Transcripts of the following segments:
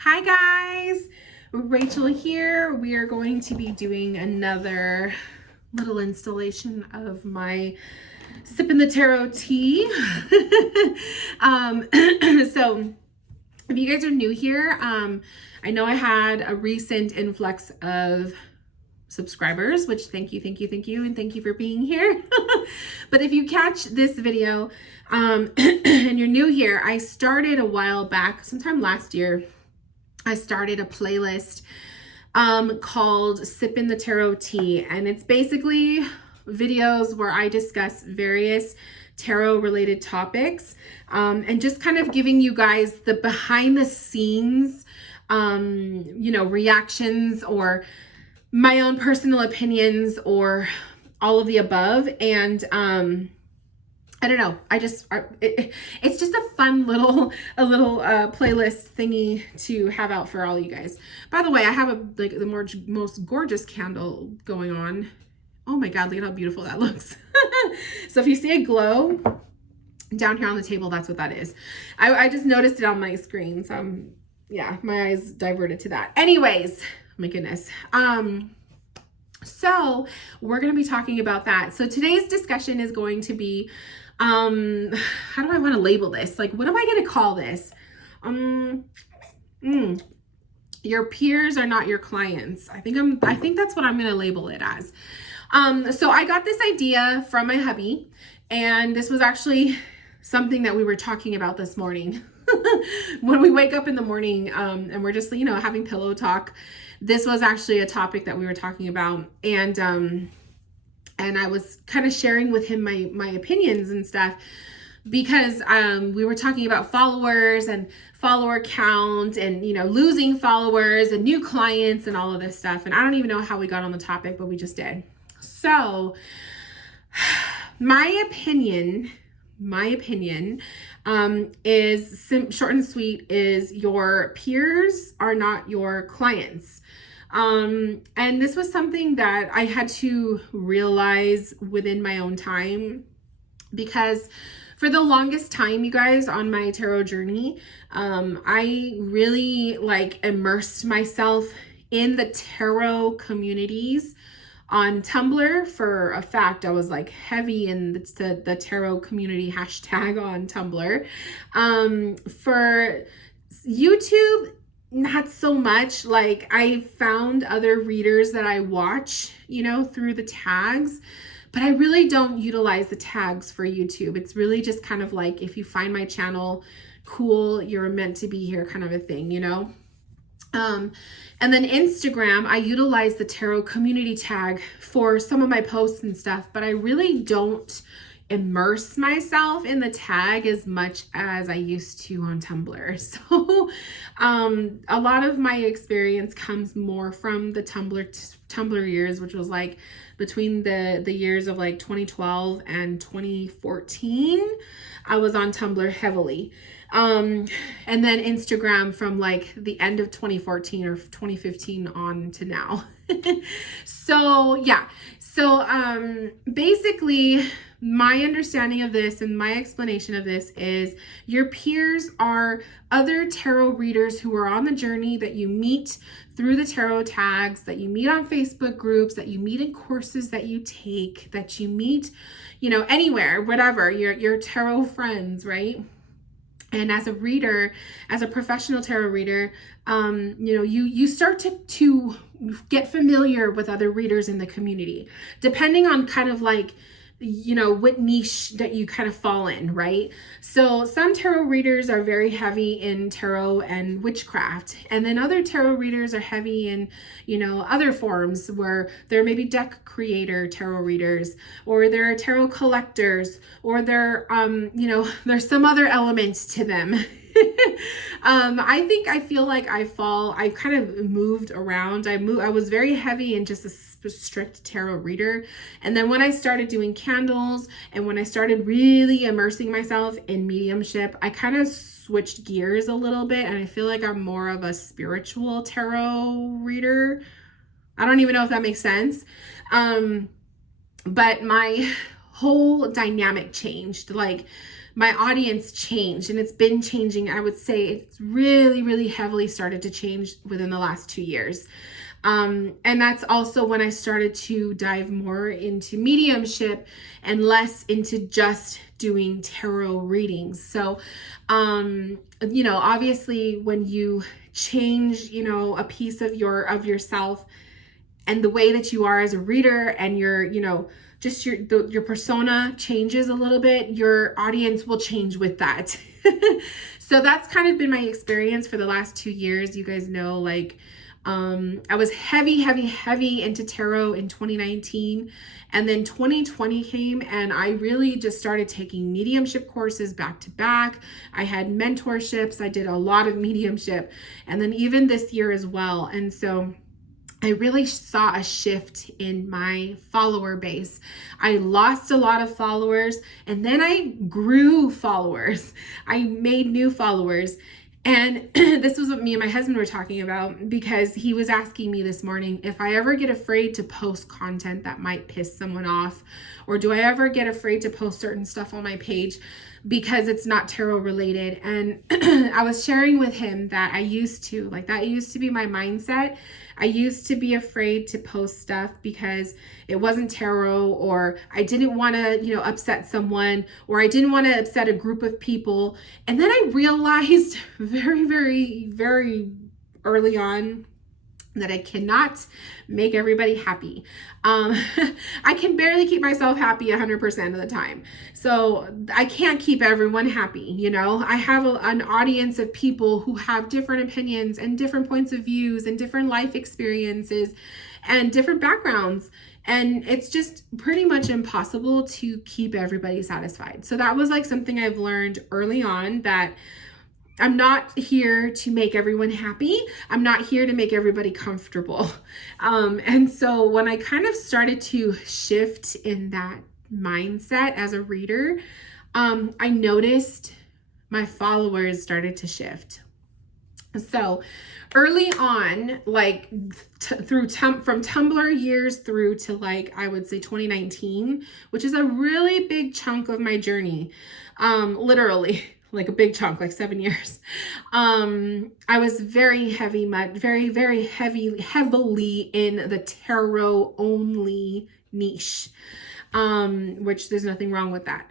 Hi guys, Rachel here. We are going to be doing another little installation of my Sippin' the Tarot tea. So if you guys are new here, I know I had a recent influx of subscribers, which thank you, and thank you for being here. But if you catch this video and you're new here, I started a while back, sometime last year, I started a playlist called Sippin' the Tarot Tea, and it's basically videos where I discuss various tarot related topics and just kind of giving you guys the behind the scenes reactions or my own personal opinions or all of the above. And I don't know. It's just a fun little playlist thingy to have out for all you guys. By the way, I have the most gorgeous candle going on. Oh my God, look at how beautiful that looks. So if you see a glow down here on the table, that's what that is. I just noticed it on my screen. So yeah, my eyes diverted to that. Anyways, my goodness. So we're going to be talking about that. So today's discussion is going to be, how do I want to label this? Like, what am I going to call this? Your peers are not your clients. I think that's what I'm going to label it as. So I got this idea from my hubby, and this was actually something that we were talking about this morning. When we wake up in the morning, and we're just, having pillow talk. This was actually a topic that we were talking about, and I was kind of sharing with him my opinions and stuff, because we were talking about followers and follower count and losing followers and new clients and all of this stuff. And I don't even know how we got on the topic, but we just did. So my opinion is short and sweet, is your peers are not your clients. And this was something that I had to realize within my own time, because for the longest time, you guys, on my tarot journey, I really immersed myself in the tarot communities on Tumblr. For a fact, I was heavy in the tarot community hashtag on Tumblr. For YouTube, not so much. I found other readers that I watch, through the tags, but I really don't utilize the tags for YouTube. It's really just kind of if you find my channel, cool, you're meant to be here kind of a thing, And then Instagram, I utilize the tarot community tag for some of my posts and stuff, but I really don't immerse myself in the tag as much as I used to on Tumblr. So a lot of my experience comes more from the Tumblr years, which was between the years of 2012 and 2014. I was on Tumblr heavily. And then Instagram from the end of 2014 or 2015 on to now. So yeah. So basically my understanding of this and my explanation of this is your peers are other tarot readers who are on the journey that you meet through the tarot tags, that you meet on Facebook groups, that you meet in courses that you take, that you meet, anywhere, whatever, your tarot friends, right? And as a reader, as a professional tarot reader, you start to get familiar with other readers in the community, depending on kind of what niche that you kind of fall in, right? So some tarot readers are very heavy in tarot and witchcraft, and then other tarot readers are heavy in, other forms where they're maybe deck creator tarot readers, or they're tarot collectors, or they're, there's some other elements to them. I feel like I kind of moved around. I was very heavy in just a strict tarot reader. And then when I started doing candles and when I started really immersing myself in mediumship, I kind of switched gears a little bit. And I feel like I'm more of a spiritual tarot reader. I don't even know if that makes sense. But my whole dynamic changed. my audience changed, and it's been changing. I would say it's really, really heavily started to change within the last 2 years. And that's also when I started to dive more into mediumship and less into just doing tarot readings. So, obviously when you change, a piece of yourself and the way that you are as a reader, and just your persona changes a little bit, your audience will change with that. So that's kind of been my experience for the last 2 years. You guys know, I was heavy into tarot in 2019, and then 2020 came, and I really just started taking mediumship courses back to back. I had mentorships. I did a lot of mediumship, and then even this year as well. And so I really saw a shift in my follower base. I lost a lot of followers, and then I grew followers. I made new followers. And this was what me and my husband were talking about, because he was asking me this morning if I ever get afraid to post content that might piss someone off, or do I ever get afraid to post certain stuff on my page because it's not tarot related. And I was sharing with him that that used to be my mindset. I used to be afraid to post stuff because it wasn't tarot, or I didn't want to, upset someone, or I didn't want to upset a group of people. And then I realized very, very, very early on that I cannot make everybody happy. I can barely keep myself happy 100% of the time. So I can't keep everyone happy. I have an audience of people who have different opinions and different points of views and different life experiences and different backgrounds. And it's just pretty much impossible to keep everybody satisfied. So that was something I've learned early on, that I'm not here to make everyone happy. I'm not here to make everybody comfortable. And so when I kind of started to shift in that mindset as a reader, I noticed my followers started to shift. So early on, from Tumblr years through to I would say 2019, which is a really big chunk of my journey, literally. A big chunk, 7 years. I was very heavily in the tarot only niche, which there's nothing wrong with that.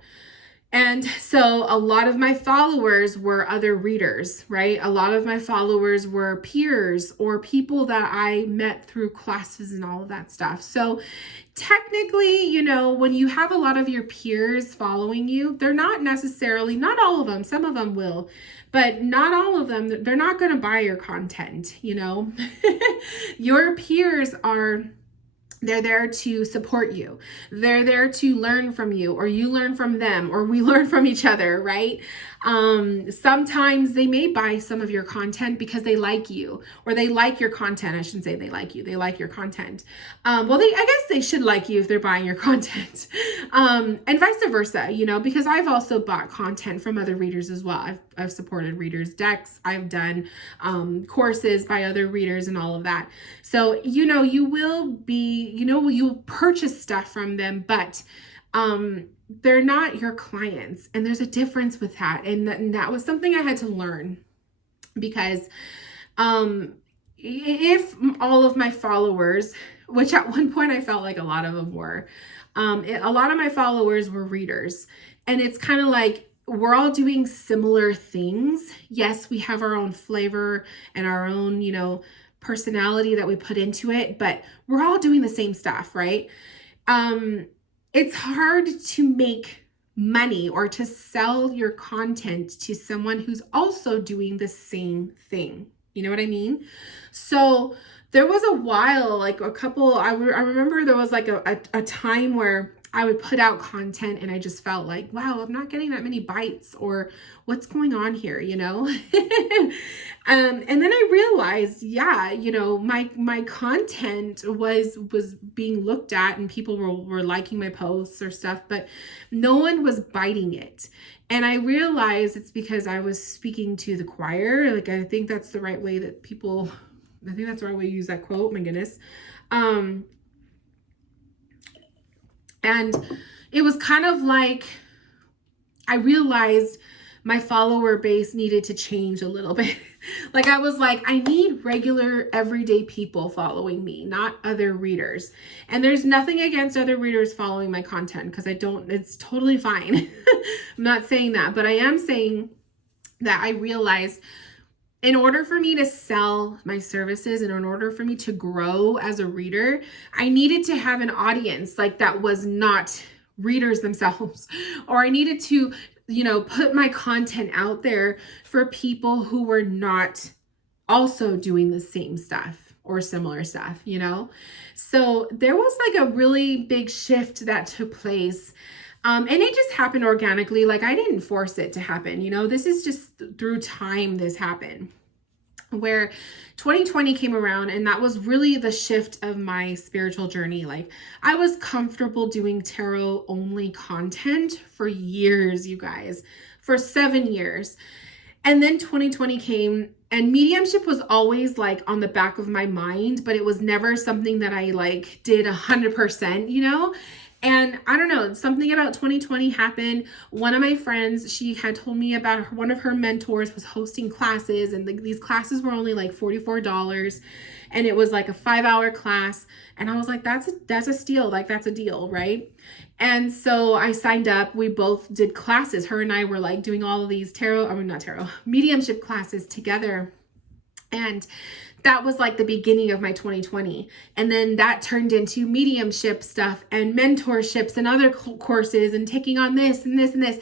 And so a lot of my followers were other readers, right? A lot of my followers were peers or people that I met through classes and all of that stuff. So technically, when you have a lot of your peers following you, they're not necessarily, not all of them, some of them will, but not all of them, they're not going to buy your content, Your peers they're there to support you. They're there to learn from you, or you learn from them, or we learn from each other, right? Sometimes they may buy some of your content because they like you, or they like your content. I shouldn't say they like you. They like your content. I guess they should like you if they're buying your content. And vice versa, because I've also bought content from other readers as well. I've supported readers' decks. I've done courses by other readers and all of that. So, you'll purchase stuff from them, but they're not your clients. And there's a difference with that. And that was something I had to learn, because if all of my followers, which at one point I felt like a lot of them were, a lot of my followers were readers. And it's kind of we're all doing similar things. Yes, we have our own flavor and our own, personality that we put into it, but we're all doing the same stuff, right? It's hard to make money or to sell your content to someone who's also doing the same thing. You know what I mean? So there was a while, I remember there was a time where I would put out content and I just felt wow, I'm not getting that many bites, or what's going on here, and then I realized, my content was being looked at, and people were liking my posts or stuff, but no one was biting it. And I realized it's because I was speaking to the choir. I think that's the right way that I think that's the right way to use that quote. My goodness. And it was kind of I realized my follower base needed to change a little bit. Like I was like, I need regular everyday people following me, not other readers. And there's nothing against other readers following my content, because it's totally fine. I'm not saying that, but I am saying that I realized in order for me to sell my services and in order for me to grow as a reader, I needed to have an audience like that was not readers themselves, or I needed to, put my content out there for people who were not also doing the same stuff or similar stuff, So there was like a really big shift that took place. And it just happened organically. Like I didn't force it to happen. This is just through time this happened, where 2020 came around, and that was really the shift of my spiritual journey. Like I was comfortable doing tarot only content for years, you guys, for 7 years. And then 2020 came, and mediumship was always like on the back of my mind, but it was never something that I like did 100%, And I don't know, something about 2020 happened. One of my friends, she had told me about one of her mentors was hosting classes, and these classes were only like $44, and it was like a 5-hour class. And I was like, that's a steal. Like that's a deal, right? And so I signed up. We both did classes. Her and I were like doing all of these mediumship classes together. And that was like the beginning of my 2020. And then that turned into mediumship stuff and mentorships and other courses and taking on this and this and this.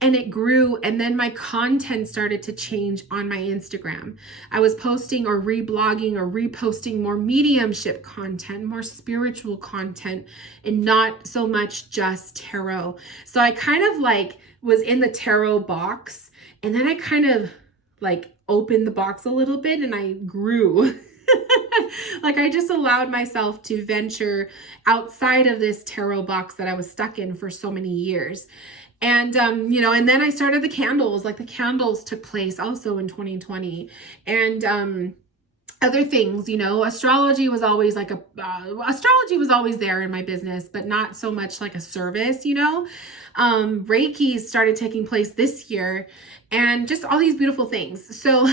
And it grew. And then my content started to change on my Instagram. I was posting or reblogging or reposting more mediumship content, more spiritual content, and not so much just tarot. So I kind of like was in the tarot box, and then I kind of like opened the box a little bit and I grew. Like I just allowed myself to venture outside of this tarot box that I was stuck in for so many years. And, and then I started the candles. Like the candles took place also in 2020. And, other things, astrology was always like astrology was always there in my business, but not so much like a service, Reiki started taking place this year, and just all these beautiful things. So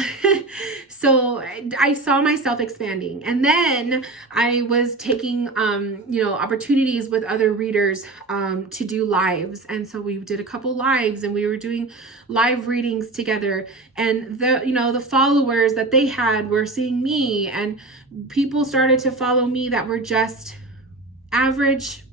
I saw myself expanding. And then I was taking, opportunities with other readers, to do lives. And so we did a couple lives, and we were doing live readings together, and the followers that they had were seeing me, and people started to follow me that were just average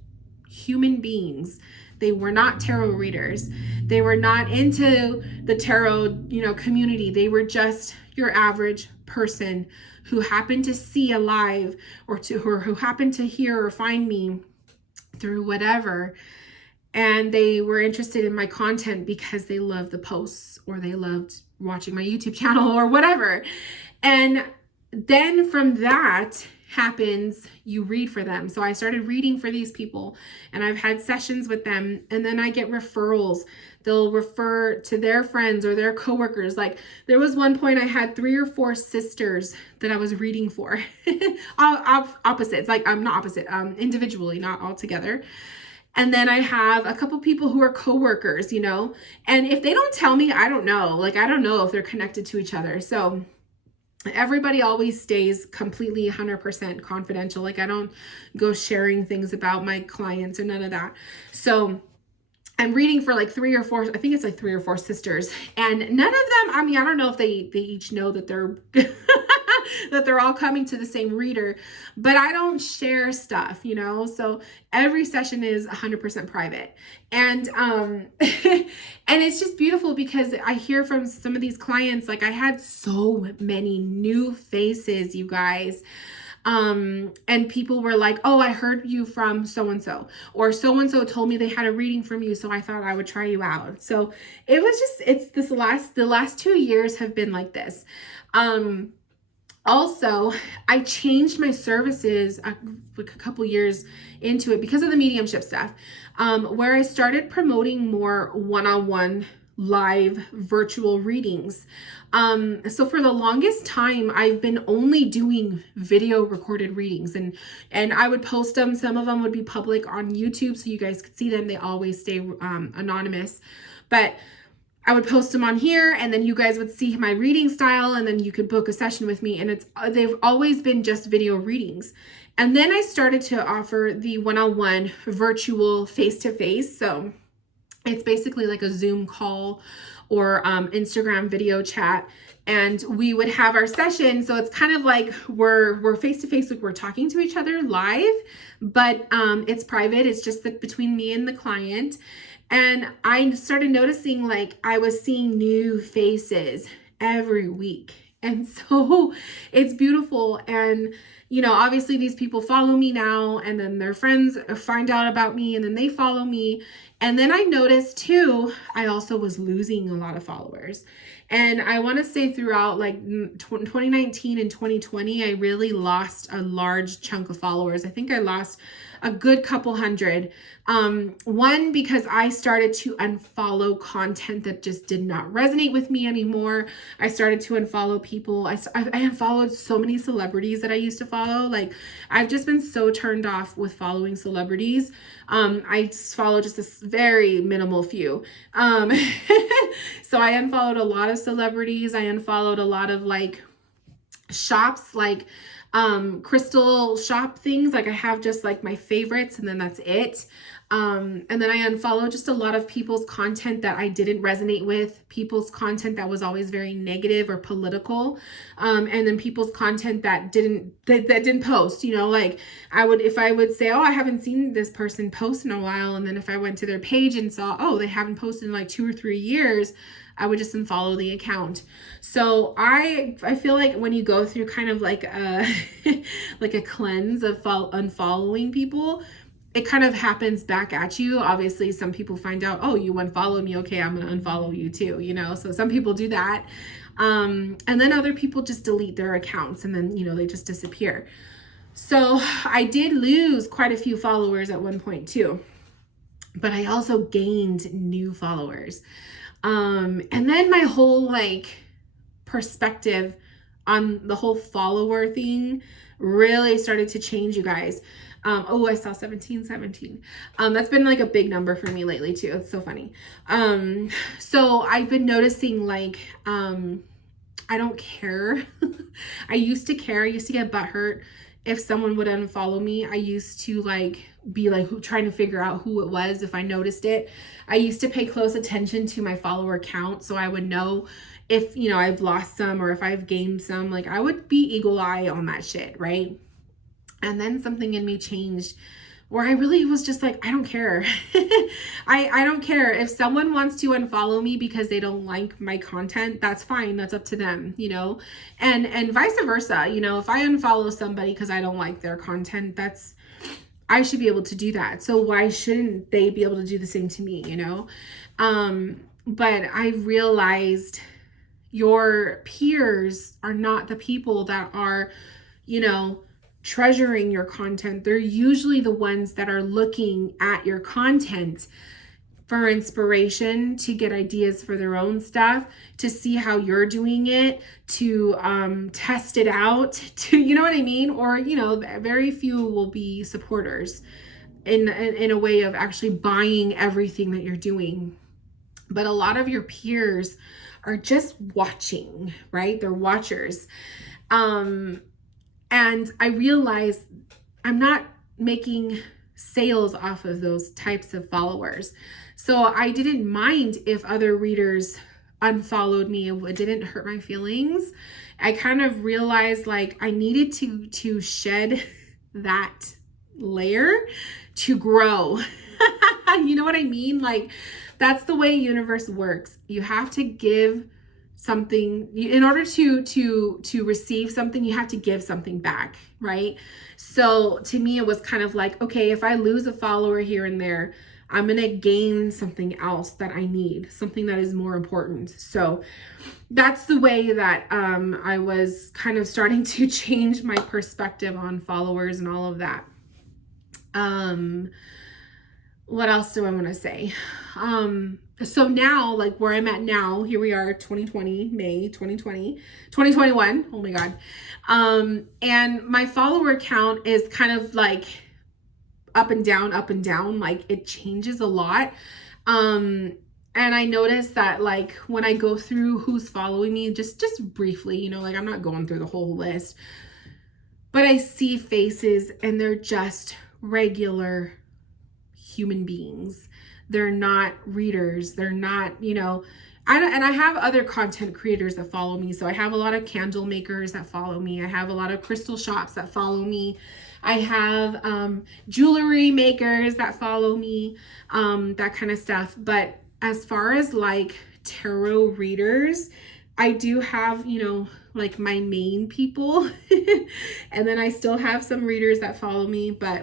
human beings. They were not tarot readers. They were not into the tarot, community. They were just your average person who happened to see a live or who happened to hear or find me through whatever. And they were interested in my content because they loved the posts, or they loved watching my YouTube channel or whatever. And then from that happens, you read for them. So I started reading for these people, and I've had sessions with them, and then I get referrals. They'll refer to their friends or their coworkers. Like there was one point I had 3 or 4 sisters that I was reading for. Opposites, like I'm not opposite, individually, not all together. And then I have a couple people who are coworkers, and if they don't tell me, I don't know. Like, I don't know if they're connected to each other. So everybody always stays completely 100% confidential. Like I don't go sharing things about my clients or none of that. So I'm reading for like 3 or 4, I think it's like 3 or 4 sisters, and none of them, I don't know if they each know that they're that they're all coming to the same reader, but I don't share stuff, so every session is 100% private. And and it's just beautiful because I hear from some of these clients, like I had so many new faces, you guys. And people were like, oh, I heard you from so-and-so, or so-and-so told me they had a reading from you, so I thought I would try you out. So it was just, the last 2 years have been like this. Also, I changed my services like a couple years into it because of the mediumship stuff, where I started promoting more one-on-one live virtual readings. So for the longest time, I've been only doing video recorded readings, and I would post them. Some of them would be public on YouTube so you guys could see them. They always stay anonymous. but I would post them on here, and then you guys would see my reading style, and then you could book a session with me. And they've always been just video readings. And then I started to offer the one-on-one virtual face-to-face. So it's basically like a Zoom call or Instagram video chat. And we would have our session. So it's kind of like we're face-to-face, like we're talking to each other live, but it's private. It's just between me and the client. And I started noticing like I was seeing new faces every week. And so it's beautiful. And, you know, obviously these people follow me now, and then their friends find out about me, and then they follow me. And then I noticed too, I also was losing a lot of followers. And I want to say throughout like 2019 and 2020, I really lost a large chunk of followers. I think I lost a good couple hundred. One, because I started to unfollow content that just did not resonate with me anymore. I started to unfollow people. I unfollowed so many celebrities that I used to follow. Like, I've just been so turned off with following celebrities. I just follow just a very minimal few. So I unfollowed a lot of celebrities. I unfollowed a lot of like shops, like crystal shop things. Like I have just like my favorites, and then that's it. And then I unfollowed just a lot of people's content that I didn't resonate with, people's content that was always very negative or political. And then people's content that didn't post, you know, like if I would say, oh, I haven't seen this person post in a while. And then if I went to their page and saw, oh, they haven't posted in like 2 or 3 years, I would just unfollow the account. So I feel like when you go through kind of like a like a cleanse of unfollowing people, it kind of happens back at you. Obviously, some people find out, oh, you unfollowed me. Okay, I'm going to unfollow you too, you know? So some people do that. And then other people just delete their accounts, and then, you know, they just disappear. So I did lose quite a few followers at one point too, but I also gained new followers. And then my whole like perspective on the whole follower thing really started to change, you guys. I saw 17. That's been like a big number for me lately too. It's so funny. So I've been noticing like, I don't care. I used to care. I used to get butthurt if someone would unfollow me. I used to like be like trying to figure out who it was if I noticed it. I used to pay close attention to my follower count, so I would know if, you know, I've lost some or if I've gained some. Like I would be eagle eye on that shit, right? And then something in me changed where I really was just like, I don't care. I don't care. If someone wants to unfollow me because they don't like my content, that's fine. That's up to them, you know, and vice versa. You know, if I unfollow somebody because I don't like their content, I should be able to do that. So why shouldn't they be able to do the same to me, you know? But I realized your peers are not the people that are, you know, treasuring your content. They're usually the ones that are looking at your content for inspiration, to get ideas for their own stuff, to see how you're doing it, to test it out, to, you know what I mean? Or, you know, very few will be supporters in a way of actually buying everything that you're doing. But a lot of your peers are just watching, right? They're watchers. And I realized I'm not making sales off of those types of followers. So I didn't mind if other readers unfollowed me. It didn't hurt my feelings. I kind of realized like I needed to shed that layer to grow. You know what I mean? Like that's the way universe works. You have to give something in order to receive something. You have to give something back, right? So to me, it was kind of like, okay, if I lose a follower here and there, I'm gonna gain something else that I need, something that is more important. So that's the way that I was kind of starting to change my perspective on followers and all of that. What else do I want to say? So now, like where I'm at now, here we are, 2020, May 2020, 2021. Oh my God. And my follower count is kind of like up and down, like it changes a lot. And I noticed that like when I go through who's following me, just briefly, you know, like I'm not going through the whole list, but I see faces and they're just regular human beings. They're not readers. They're not, you know, and I have other content creators that follow me. So I have a lot of candle makers that follow me. I have a lot of crystal shops that follow me. I have jewelry makers that follow me, that kind of stuff. But as far as like tarot readers, I do have, you know, like my main people. And then I still have some readers that follow me, but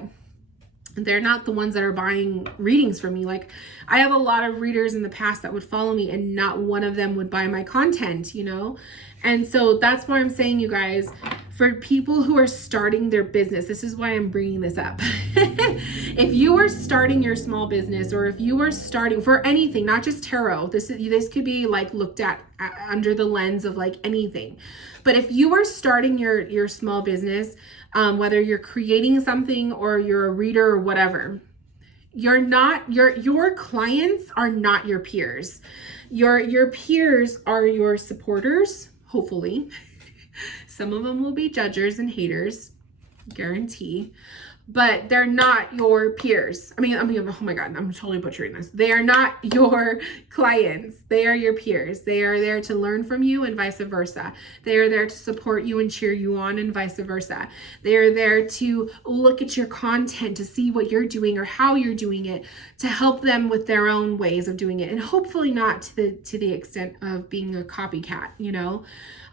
they're not the ones that are buying readings from me. Like I have a lot of readers in the past that would follow me and not one of them would buy my content, you know? And so that's why I'm saying, you guys, for people who are starting their business, this is why I'm bringing this up. If you are starting your small business, or if you are starting for anything, not just tarot, this could be like looked at under the lens of like anything. But if you are starting your small business, whether you're creating something or you're a reader or whatever, your clients are not your peers. Your peers are your supporters, hopefully. Some of them will be judgers and haters, guarantee. But they're not your peers. I mean, oh my God, I'm totally butchering this. They are not your clients. They are your peers. They are there to learn from you and vice versa. They are there to support you and cheer you on and vice versa. They are there to look at your content to see what you're doing or how you're doing it, to help them with their own ways of doing it. And hopefully not to the extent of being a copycat, you know?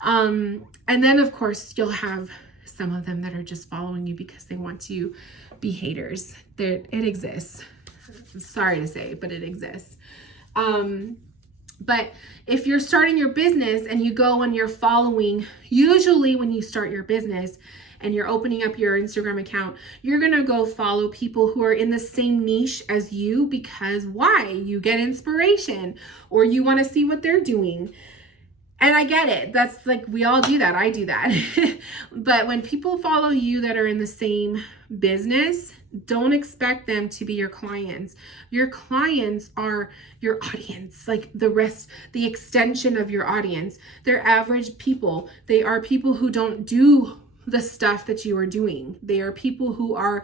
And then of course you'll have some of them that are just following you because they want to be haters. It exists. Sorry to say, but it exists. But if you're starting your business and you go and you're following, usually when you start your business and you're opening up your Instagram account, you're going to go follow people who are in the same niche as you because why? You get inspiration or you want to see what they're doing. And I get it. That's like, we all do that. I do that. But when people follow you that are in the same business, don't expect them to be your clients. Your clients are your audience, like the extension of your audience. They're average people. They are people who don't do the stuff that you are doing. They are people who are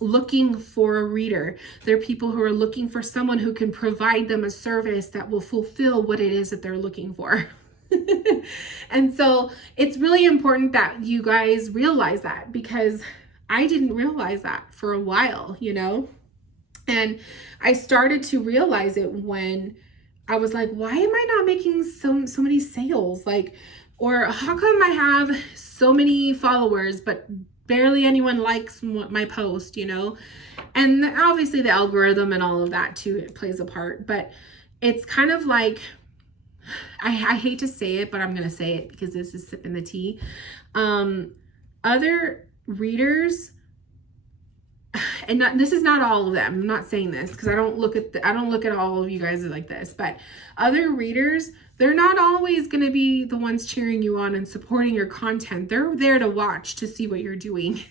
looking for a reader. They're people who are looking for someone who can provide them a service that will fulfill what it is that they're looking for. And so it's really important that you guys realize that, because I didn't realize that for a while, you know? And I started to realize it when I was like, why am I not making so many sales? Like, or how come I have so many followers, but barely anyone likes my post, you know? And obviously the algorithm and all of that too, it plays a part, but it's kind of like, I hate to say it, but I'm going to say it because this is sipping the tea. Other readers, and this is not all of them. I'm not saying this because I don't look at all of you guys like this, but other readers, they're not always going to be the ones cheering you on and supporting your content. They're there to watch, to see what you're doing,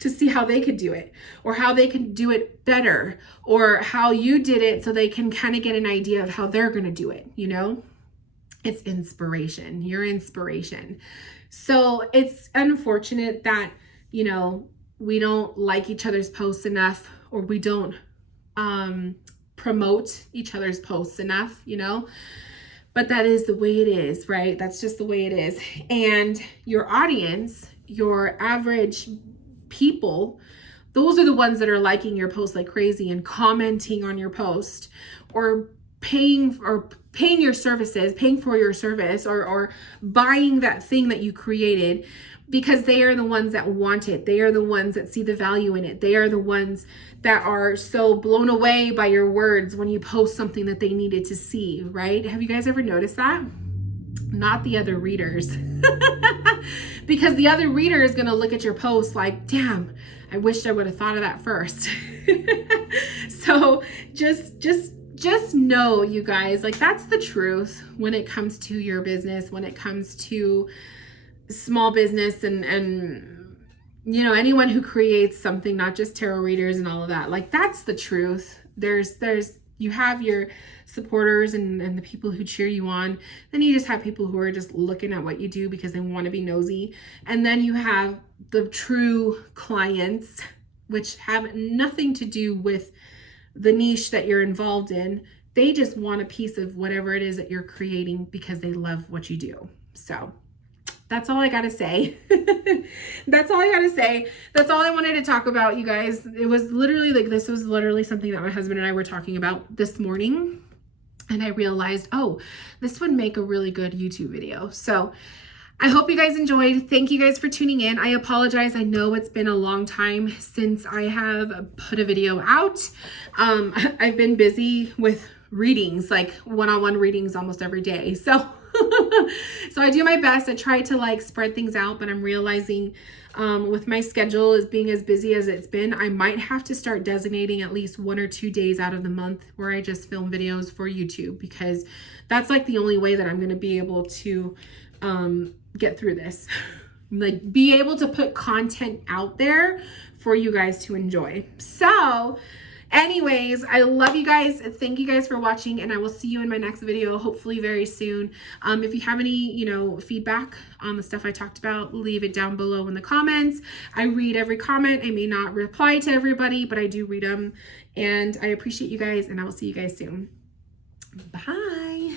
to see how they could do it or how they can do it better or how you did it so they can kind of get an idea of how they're going to do it, you know? It's inspiration, your inspiration. So it's unfortunate that, you know, we don't like each other's posts enough, or we don't promote each other's posts enough, you know? But that is the way it is, right? That's just the way it is. And your audience, your average people, those are the ones that are liking your post like crazy and commenting on your post or paying your services, paying for your service or buying that thing that you created, because they are the ones that want it. They are the ones that see the value in it. They are the ones that are so blown away by your words when you post something that they needed to see, right? Have you guys ever noticed that? Not the other readers. Because the other reader is going to look at your post like, damn, I wished I would have thought of that first. So just know, you guys, like that's the truth when it comes to your business, when it comes to small business and you know, anyone who creates something, not just tarot readers and all of that, like that's the truth. There's You have your supporters and the people who cheer you on. Then you just have people who are just looking at what you do because they want to be nosy. And then you have the true clients, which have nothing to do with the niche that you're involved in. They just want a piece of whatever it is that you're creating because they love what you do. So that's all I got to say. That's all I got to say. That's all I wanted to talk about, you guys. It was literally like, this was literally something that my husband and I were talking about this morning. And I realized, oh, this would make a really good YouTube video. So I hope you guys enjoyed. Thank you guys for tuning in. I apologize. I know it's been a long time since I have put a video out. I've been busy with readings, like one-on-one readings almost every day. So I do my best. I try to like spread things out, but I'm realizing with my schedule as being as busy as it's been, I might have to start designating at least 1 or 2 days out of the month where I just film videos for YouTube, because that's like the only way that I'm going to be able to get through this. Like, be able to put content out there for you guys to enjoy. So anyways, I love you guys. Thank you guys for watching, and I will see you in my next video, hopefully very soon. If you have any, feedback on the stuff I talked about, leave it down below in the comments. I read every comment. I may not reply to everybody, but I do read them, and I appreciate you guys, and I will see you guys soon. Bye.